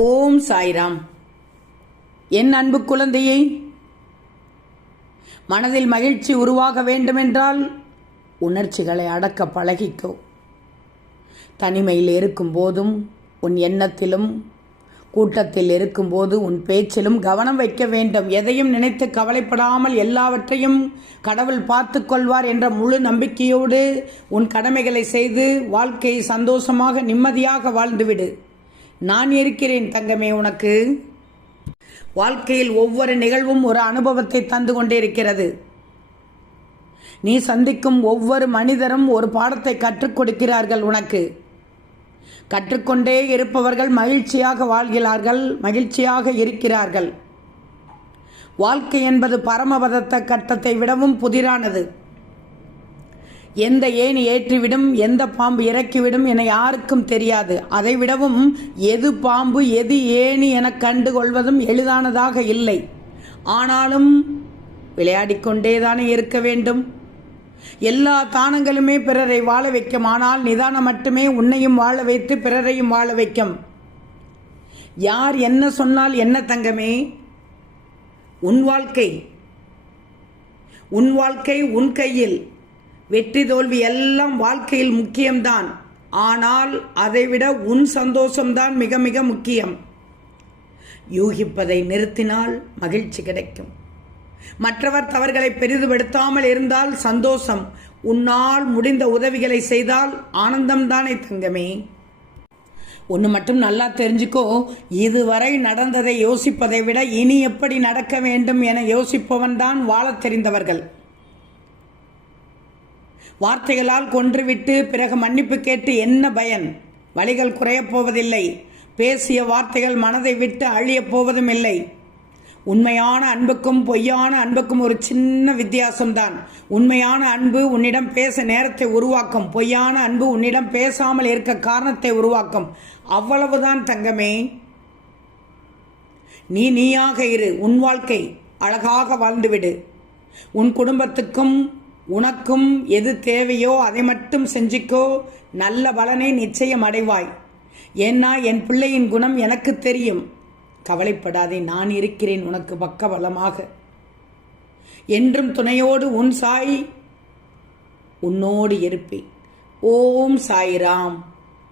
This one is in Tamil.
ஓம் சாய்ராம். என் அன்பு குழந்தையை, மனதில் மகிழ்ச்சி உருவாக வேண்டுமென்றால் உணர்ச்சிகளை அடக்க பழகிக்கோ. தனிமையில் இருக்கும் போதும் உன் எண்ணத்திலும், கூட்டத்தில் இருக்கும்போது உன் பேச்சிலும் கவனம் வைக்க வேண்டும். எதையும் நினைத்து கவலைப்படாமல் எல்லாவற்றையும் கடவுள் பார்த்து கொள்வார் என்ற முழு நம்பிக்கையோடு உன் கடமைகளை செய்து வாழ்க்கையை சந்தோஷமாக நிம்மதியாக வாழ்ந்துவிடு. நான் இருக்கிறேன் தங்கமே. உனக்கு வாழ்க்கையில் ஒவ்வொரு நிகழ்வும் ஒரு அனுபவத்தை தந்து கொண்டே இருக்கிறது. நீ சந்திக்கும் ஒவ்வொரு மனிதரும் ஒரு பாடத்தை கற்றுக் கொடுக்கிறார்கள். உனக்கு கற்றுக்கொண்டே இருப்பவர்கள் மகிழ்ச்சியாக வாழ்கிறார்கள், மகிழ்ச்சியாக இருக்கிறார்கள். வாழ்க்கை என்பது பரமபதத்த கட்டத்தை விடவும் புதிரானது. எந்த ஏணி ஏற்றிவிடும், எந்த பாம்பு இறக்கிவிடும் என யாருக்கும் தெரியாது. அதை விடவும் எது பாம்பு எது ஏணி என கண்டு கொள்வதும் எளிதானதாக இல்லை. ஆனாலும் விளையாடிக்கொண்டேதானே இருக்க வேண்டும். எல்லா தானங்களுமே பிறரை வாழ வைக்கும். ஆனால் நிதானம் மட்டுமே உன்னையும் வாழ வைத்து பிறரையும் வாழ வைக்கும். யார் என்ன சொன்னால் என்ன தங்கமே, உன் வாழ்க்கை உன் கையில். வெற்றி தோல்வி எல்லாம் வாழ்க்கையில் முக்கியம்தான். ஆனால் அதைவிட உன் சந்தோஷம்தான் மிக மிக முக்கியம். யூகிப்பதை நிறுத்தினால் மகிழ்ச்சி கிடைக்கும். மற்றவர் தவறுகளை பெரிதுபடுத்தாமல் இருந்தால் சந்தோஷம். உன்னால் முடிந்த உதவிகளை செய்தால் ஆனந்தம்தானே தங்கமே. ஒன்று மட்டும் நல்லா தெரிஞ்சுக்கோ, இதுவரை நடந்ததை யோசிப்பதை விட இனி எப்படி நடக்க வேண்டும் என யோசிப்பவன் தான் வாழத் தெரிந்தவர்கள். வார்த்தைகளால் கொன்றுவிட்டு பிறகு மன்னிப்பு கேட்டு என்ன பயன்? வலிகள் குறையப் போவதில்லை. பேசிய வார்த்தைகள் மனதை விட்டு அழியப் போவதும் இல்லை. உண்மையான அன்புக்கும் பொய்யான அன்புக்கும் ஒரு சின்ன வித்தியாசம்தான். உண்மையான அன்பு உன்னிடம் பேச நேரத்தை உருவாக்கும். பொய்யான அன்பு உன்னிடம் பேசாமல் இருக்க காரணத்தை உருவாக்கும். அவ்வளவுதான் தங்கமே. நீயாக இரு. உன் வாழ்க்கை அழகாக வாழ்ந்துவிடு. உன் குடும்பத்துக்கும் உனக்கும் எது தேவையோ அதை மட்டும் செஞ்சிக்கோ. நல்ல பலனை நிச்சயம் அடைவாய். ஏன்னா என் பிள்ளையின் குணம் எனக்கு தெரியும். கவலைப்படாதே, நான் இருக்கிறேன் உனக்கு பக்கபலமாக. என்றும் துணையோடு உன் சாய் உன்னோடு இருப்பேன். ஓம் சாய்ராம்.